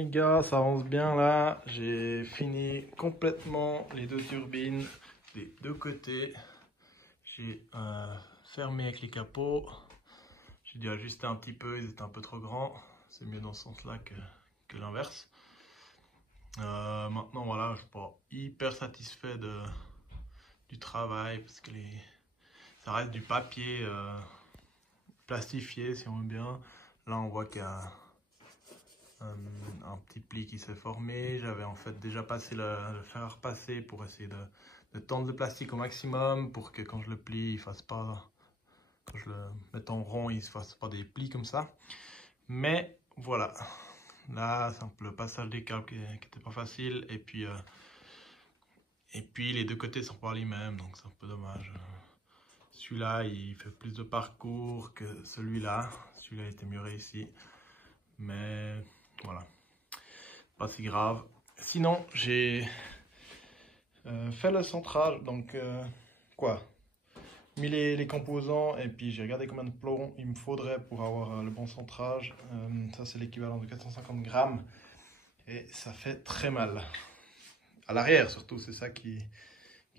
les gars, ça avance bien là. J'ai fini complètement les deux turbines des deux côtés. J'ai fermé avec les capots. J'ai dû ajuster un petit peu, ils étaient un peu trop grands. C'est mieux dans ce sens-là que l'inverse. Maintenant voilà, je suis pas hyper satisfait du travail parce que ça reste du papier plastifié si on veut bien. Là on voit qu'il y a un petit pli qui s'est formé. J'avais en fait déjà passé le fer à repasser pour essayer de tendre le plastique au maximum pour que quand je le plie, il fasse pas, quand je le mette en rond, il ne se fasse pas des plis comme ça. Mais voilà, là c'est un peu le passage des câbles qui n'était pas facile et puis les deux côtés sont pas les mêmes, donc c'est un peu dommage. Celui-là il fait plus de parcours que celui-là. Celui-là était mieux réussi, mais voilà, pas si grave. Sinon j'ai fait le centrage, donc mis les composants et puis j'ai regardé combien de plombs il me faudrait pour avoir le bon centrage. Ça c'est l'équivalent de 450 grammes et ça fait très mal. À l'arrière surtout, c'est ça qui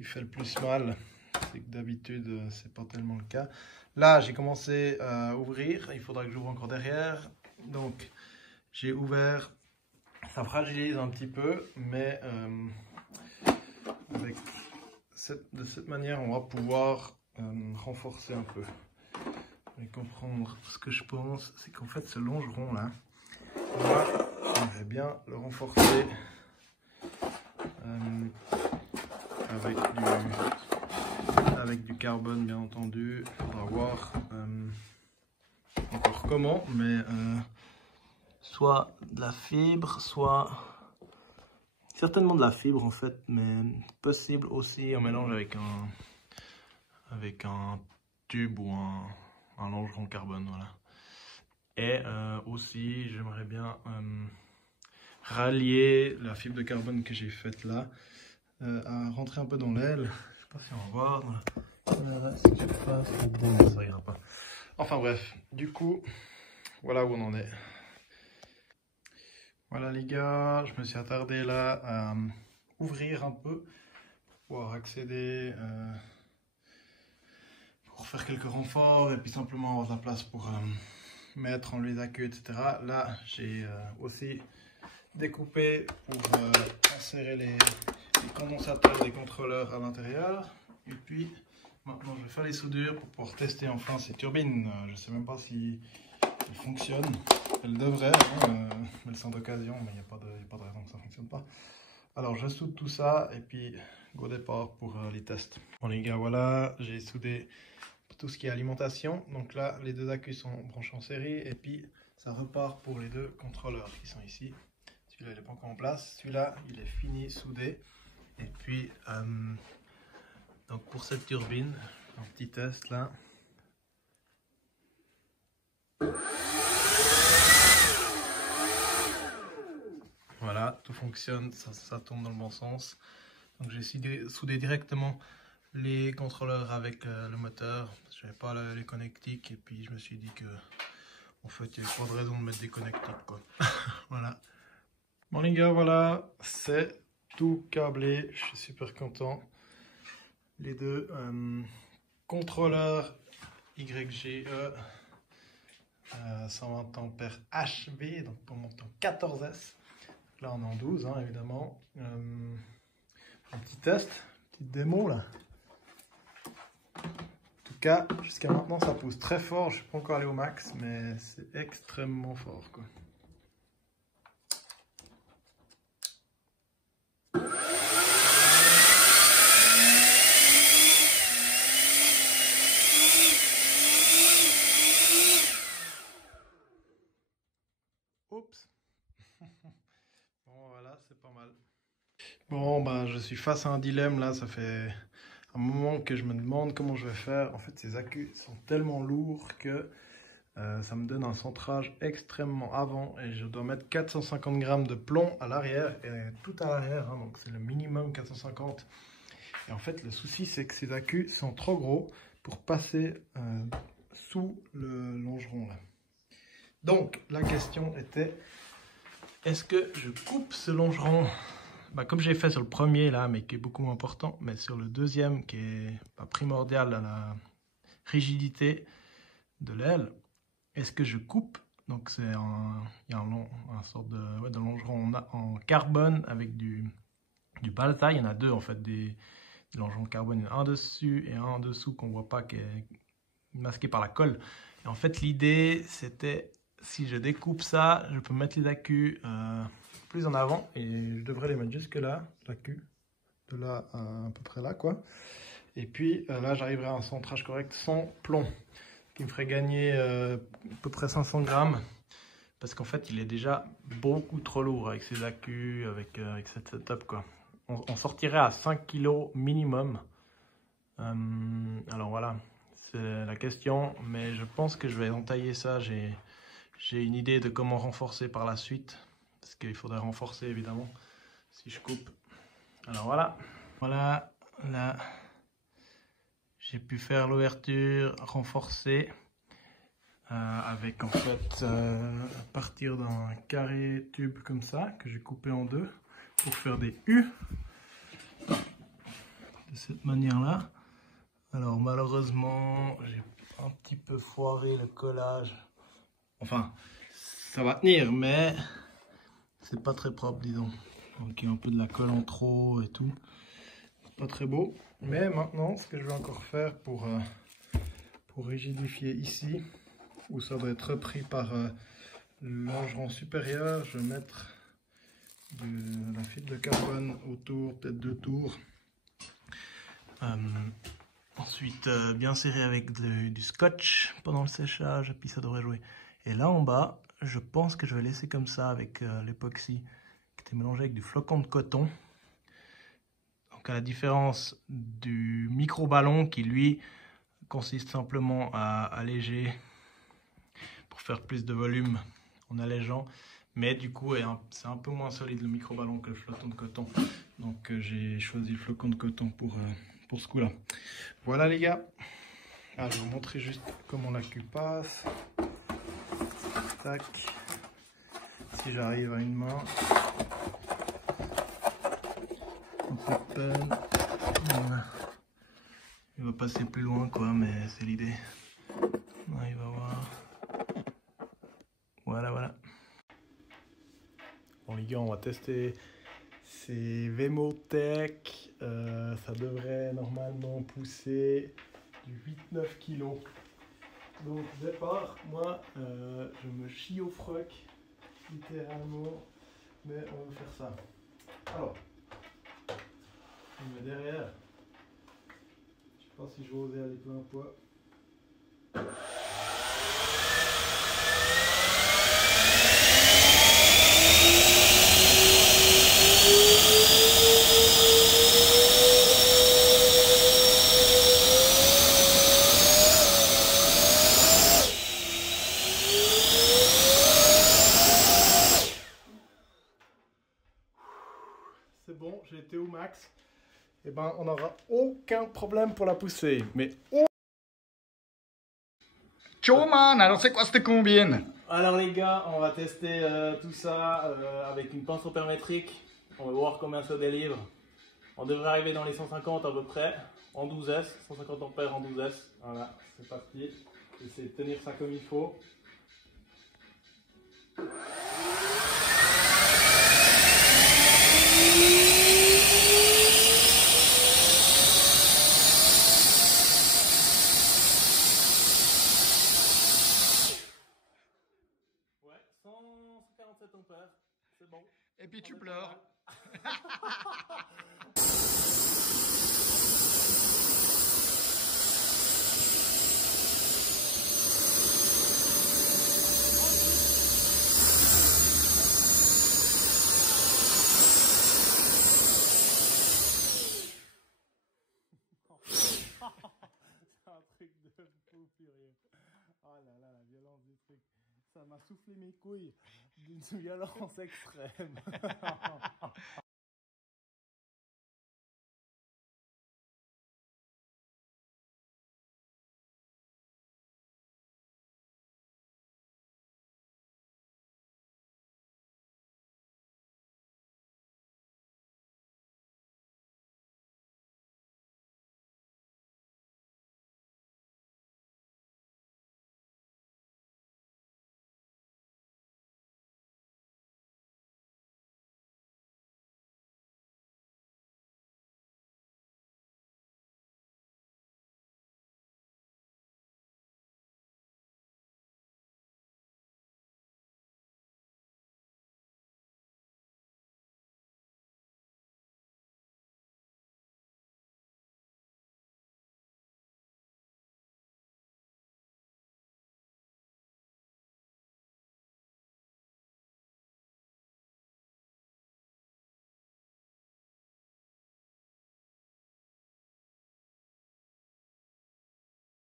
fait le plus mal. C'est que d'habitude c'est pas tellement le cas. Là j'ai commencé à ouvrir, il faudra que j'ouvre encore derrière. Donc j'ai ouvert, ça fragilise un petit peu, mais de cette manière on va pouvoir renforcer un peu. Et comprendre ce que je pense, c'est qu'en fait ce longeron là, moi j'aimerais bien le renforcer avec du carbone bien entendu. Il faudra voir encore comment, mais soit de la fibre, soit certainement de la fibre en fait, mais possible aussi un mélange avec un tube ou un longeron carbone, voilà. Et aussi j'aimerais bien rallier la fibre de carbone que j'ai faite là à rentrer un peu dans l'aile. Je sais pas si on va voir dans la caméra, si je passe là-dedans, ça ira pas. Enfin bref, du coup voilà où on en est. Voilà les gars, je me suis attardé là à ouvrir un peu pour pouvoir accéder, pour faire quelques renforts et puis simplement avoir de la place pour mettre, enlever les accus, etc. Là j'ai aussi découpé pour insérer les condensateurs des contrôleurs à l'intérieur. Et puis maintenant je vais faire les soudures pour pouvoir tester enfin ces turbines. Je ne sais même pas si elles fonctionnent. Elles devraient, hein, elles sont d'occasion, mais il n'y a pas de raison que ça ne fonctionne pas. Alors je soude tout ça et puis go départ pour les tests. Bon les gars, voilà, j'ai soudé tout ce qui est alimentation. Donc là les deux accus sont branchés en série et puis ça repart pour les deux contrôleurs qui sont ici. Celui-là il n'est pas encore en place, celui-là il est fini, soudé. Et puis donc pour cette turbine, un petit test là. Voilà, tout fonctionne, ça tourne dans le bon sens. Donc j'ai soudé directement les contrôleurs avec le moteur. Je n'avais pas les connectiques et puis je me suis dit que en fait il n'y avait pas de raison de mettre des connectiques quoi. Voilà. Bon les gars, voilà, c'est tout câblé, je suis super content. Les deux contrôleurs YGE 120 ampères HV, donc pour monter en 14S. Là on est en 12 hein, évidemment. Un petit test, petite démo là. En tout cas, jusqu'à maintenant ça pousse très fort, je ne suis pas encore allé au max, mais c'est extrêmement fort quoi. Oups. Bon voilà, c'est pas mal. Bon ben je suis face à un dilemme là, ça fait un moment que je me demande comment je vais faire. En fait ces accus sont tellement lourds que ça me donne un centrage extrêmement avant et je dois mettre 450 grammes de plomb à l'arrière et tout à l'arrière, hein, donc c'est le minimum 450. Et en fait le souci c'est que ces accus sont trop gros pour passer sous le longeron là. Donc la question était est-ce que je coupe ce longeron comme j'ai fait sur le premier là, mais qui est beaucoup moins important, mais sur le deuxième qui est primordial à la rigidité de l'aile, est-ce que je coupe? Donc il y a un sorte de longeron en carbone avec du balsa. Il y en a deux en fait, des longerons carbone, il y en a un dessus et un en dessous qu'on voit pas, qui est masqué par la colle. Et en fait l'idée c'était, si je découpe ça, je peux mettre les accus plus en avant et je devrais les mettre jusque là, l'accus, de là à peu près là quoi. Et puis là j'arriverai à un centrage correct sans plomb, qui me ferait gagner à peu près 500 grammes, parce qu'en fait il est déjà beaucoup trop lourd avec ses accus, avec cette setup quoi. On sortirait à 5 kg minimum. Alors voilà, c'est la question, mais je pense que je vais entailler ça. J'ai une idée de comment renforcer par la suite, parce qu'il faudrait renforcer évidemment si je coupe. Alors voilà, là j'ai pu faire l'ouverture renforcée avec en fait à partir d'un carré tube comme ça que j'ai coupé en deux pour faire des U de cette manière là. Alors malheureusement j'ai un petit peu foiré le collage, enfin ça va tenir mais c'est pas très propre disons, donc il y a un peu de la colle en trop et tout, pas très beau. Mais maintenant ce que je vais encore faire pour rigidifier ici où ça doit être repris par le longeron supérieur, je vais mettre de la fibre de carbone autour, peut-être 2 tours. Ensuite bien serré avec du scotch pendant le séchage, et puis ça devrait jouer. Et là en bas, je pense que je vais laisser comme ça avec l'époxy qui était mélangé avec du flocon de coton. Donc à la différence du micro-ballon qui lui consiste simplement à alléger pour faire plus de volume en allégeant, mais du coup c'est un peu moins solide le micro-ballon que le flocon de coton. Donc j'ai choisi le flocon de coton pour ce coup là. Voilà les gars, je vais vous montrer juste comment la cul passe. Tac, si j'arrive à une main, un peu de peine. Voilà. Il va passer plus loin quoi, mais c'est l'idée. Il va voir. Voilà. Bon les gars, on va tester ces Vemotech. Ça devrait normalement pousser du 8-9 kg. Donc départ, moi je me chie au froc, littéralement, mais on va faire ça. Alors, on met derrière. Je sais pas si je vais oser aller plein poids. C'est bon, j'ai été au max. Et ben, on n'aura aucun problème pour la pousser. Mais Ciao man, alors c'est quoi cette combine? alors les gars, on va tester tout ça avec une pince métrique. On va voir combien ça délivre. On devrait arriver dans les 150 à peu près, en 12S, 150 ampères en 12S. Voilà, c'est parti. J'essaie de tenir ça comme il faut. Ouais, 147 ampères, c'est bon. Et puis tu pleures. C'est un truc de fou furieux. Oh là là, la violence du truc. Ça m'a soufflé mes couilles d'une violence extrême.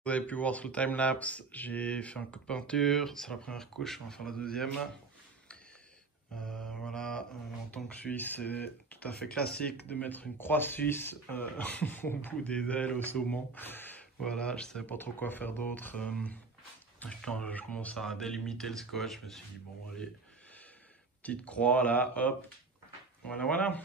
Vous avez pu voir sur le timelapse, j'ai fait un coup de peinture, c'est la première couche, on va faire la deuxième. Voilà, en tant que Suisse, c'est tout à fait classique de mettre une croix suisse au bout des ailes, au saumon. Voilà, je ne savais pas trop quoi faire d'autre. Quand je commence à délimiter le scotch, je me suis dit, bon, allez, petite croix là, hop, voilà, voilà.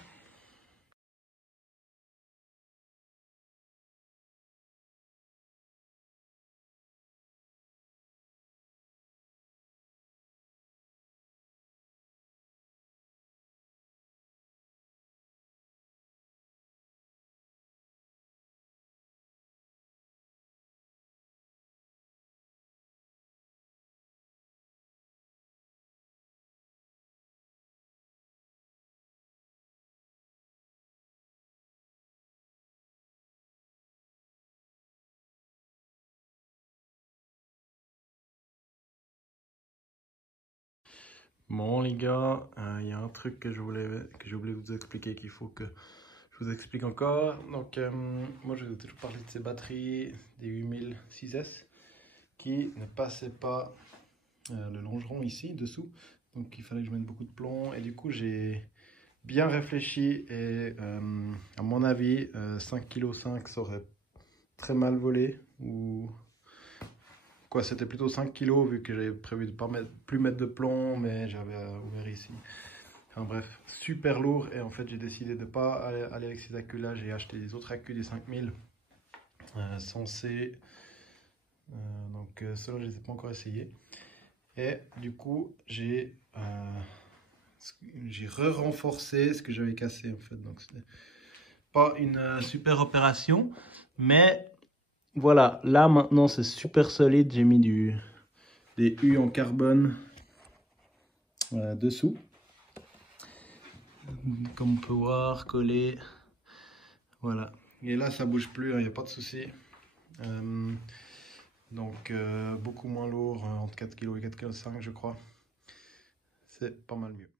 Bon les gars, il y a un truc que j'ai oublié de vous expliquer qu'il faut que je vous explique encore. Donc moi je vous ai toujours parlé de ces batteries, des 8000 6S, qui ne passaient pas le longeron ici, dessous. Donc il fallait que je mette beaucoup de plomb et du coup j'ai bien réfléchi et à mon avis 5,5 kg ça aurait très mal volé ou... Quoi, c'était plutôt 5 kg vu que j'avais prévu de pas plus mettre de plomb, mais j'avais ouvert ici. Enfin bref, super lourd et en fait j'ai décidé de ne pas aller avec ces accus là. J'ai acheté des autres accus des 5000 sensés. Donc ceux-là je ne les ai pas encore essayés. Et du coup j'ai re-renforcé ce que j'avais cassé en fait. Donc c'était pas une super opération, mais voilà, là maintenant c'est super solide. J'ai mis des U en carbone dessous. Comme on peut voir, collé. Voilà. Et là ça bouge plus, il n'y a pas de souci. Donc beaucoup moins lourd, entre 4 kg et 4,5 kg je crois. C'est pas mal mieux.